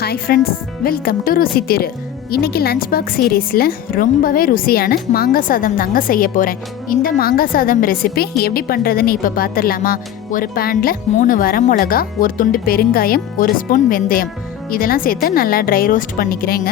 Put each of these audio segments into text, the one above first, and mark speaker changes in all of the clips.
Speaker 1: Hi friends welcome to ருசி திரு இன்னைக்கு lunch box சீரீஸில் ரொம்பவே ருசியான மாங்காய் சாதம் தாங்க செய்ய போகிறேன் இந்த மாங்காய் சாதம் ரெசிபி எப்படி பண்ணுறதுன்னு இப்போ பார்த்துடலாமா ஒரு பேனில் மூணு வரமிளகா ஒரு துண்டு பெருங்காயம் ஒரு ஸ்பூன் வெந்தயம். இதெல்லாம் சேர்த்து நல்லா ட்ரை ரோஸ்ட் பண்ணிக்கிறேங்க.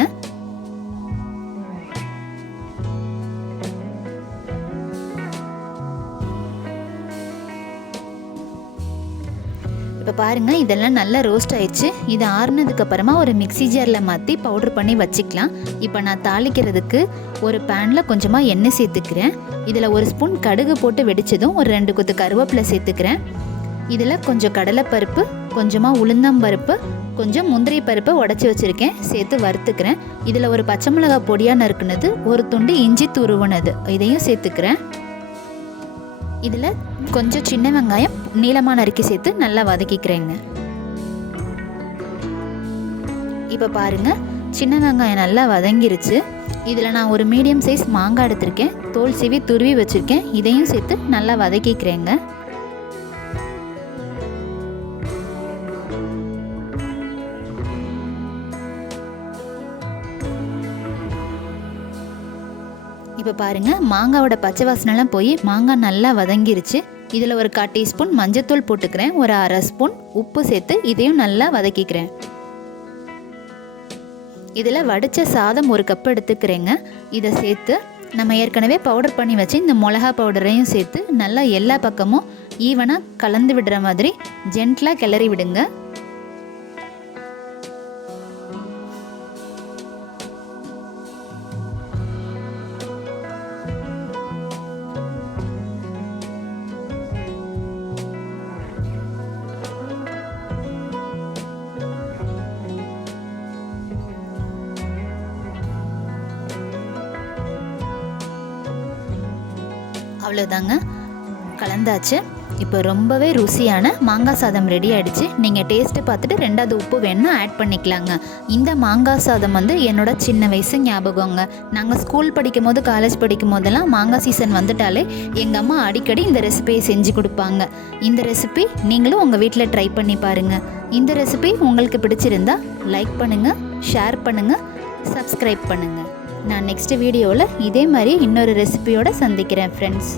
Speaker 1: இப்போ பாருங்கள் இதெல்லாம் நல்லா ரோஸ்ட் ஆயிடுச்சு. இது ஆறுனதுக்கப்புறமா ஒரு மிக்ஸி ஜாரில் மாற்றி பவுட்ரு பண்ணி வச்சுக்கலாம். இப்போ நான் தாளிக்கிறதுக்கு ஒரு பேனில் கொஞ்சமாக எண்ணெய் சேர்த்துக்கிறேன். இதில் ஒரு ஸ்பூன் கடுகு போட்டு வெடித்ததும் ஒரு ரெண்டு கொத்து கருவேப்பிலை சேர்த்துக்கிறேன். இதில் கொஞ்சம் கடலைப்பருப்பு கொஞ்சமாக உளுந்தம்பருப்பு கொஞ்சம் முந்திரி பருப்பை உடச்சி வச்சுருக்கேன். சேர்த்து வறுத்துக்கிறேன். இதில் ஒரு பச்சை மிளகாய் பொடியாக நறுக்குனது ஒரு துண்டு இஞ்சி துருவுனது இதையும் சேர்த்துக்கிறேன். இதில் கொஞ்சம் சின்ன வெங்காயம் நீளமாக நறுக்கி சேர்த்து நல்லா வதக்கிக்கிறேங்க. இப்போ பாருங்கள் சின்ன வெங்காயம் நல்லா வதங்கிருச்சு. இதில் நான் ஒரு மீடியம் சைஸ் மாங்காய் எடுத்திருக்கேன். தோல் சீவி துருவி வச்சுருக்கேன். இதையும் சேர்த்து நல்லா வதக்கிக்கிறேங்க. இப்போ பாருங்கள் மாங்காவோட பச்சை வாசனைலாம் போய் மாங்காய் நல்லா வதங்கிருச்சு. இதில் ஒரு கால் டீஸ்பூன் மஞ்சத்தூள் போட்டுக்கிறேன் ஒரு அரை ஸ்பூன் உப்பு சேர்த்து இதையும் நல்லா வதக்கிக்கிறேன். இதில் வடித்த சாதம் ஒரு கப் எடுத்துக்கிறேங்க. இதை சேர்த்து நம்ம ஏற்கனவே பவுடர் பண்ணி வச்சு இந்த மிளகா பவுடரையும் சேர்த்து நல்லா எல்லா பக்கமும் ஈவனாக கலந்து விடுற மாதிரி ஜென்ட்லாக கிளறி விடுங்க. அவ்வளோதாங்க கலந்தாச்சு. இப்போ ரொம்பவே ருசியான மாங்காய் சாதம் ரெடி ஆகிடுச்சு நீங்கள் டேஸ்ட்டு பார்த்துட்டு ரெண்டாவது உப்பு வேணால் ஆட் பண்ணிக்கலாங்க. இந்த மாங்காய் சாதம் வந்து என்னோட சின்ன வயசு ஞாபகங்க. நாங்கள் ஸ்கூல் படிக்கும் போது காலேஜ் படிக்கும் போதெல்லாம் மாங்காய் சீசன் வந்துட்டாலே எங்கள் அம்மா அடிக்கடி இந்த ரெசிபியை செஞ்சு கொடுப்பாங்க. இந்த ரெசிபி நீங்களும் உங்கள் வீட்டில் ட்ரை பண்ணி பாருங்கள் இந்த ரெசிபி உங்களுக்கு பிடிச்சிருந்தா லைக் பண்ணுங்கள் ஷேர் பண்ணுங்கள் சப்ஸ்கிரைப் பண்ணுங்கள் நான் நெக்ஸ்ட் வீடியோவில் இதே மாதிரி இன்னொரு ரெசிபியோடு சந்திக்கிறேன் ஃப்ரெண்ட்ஸ்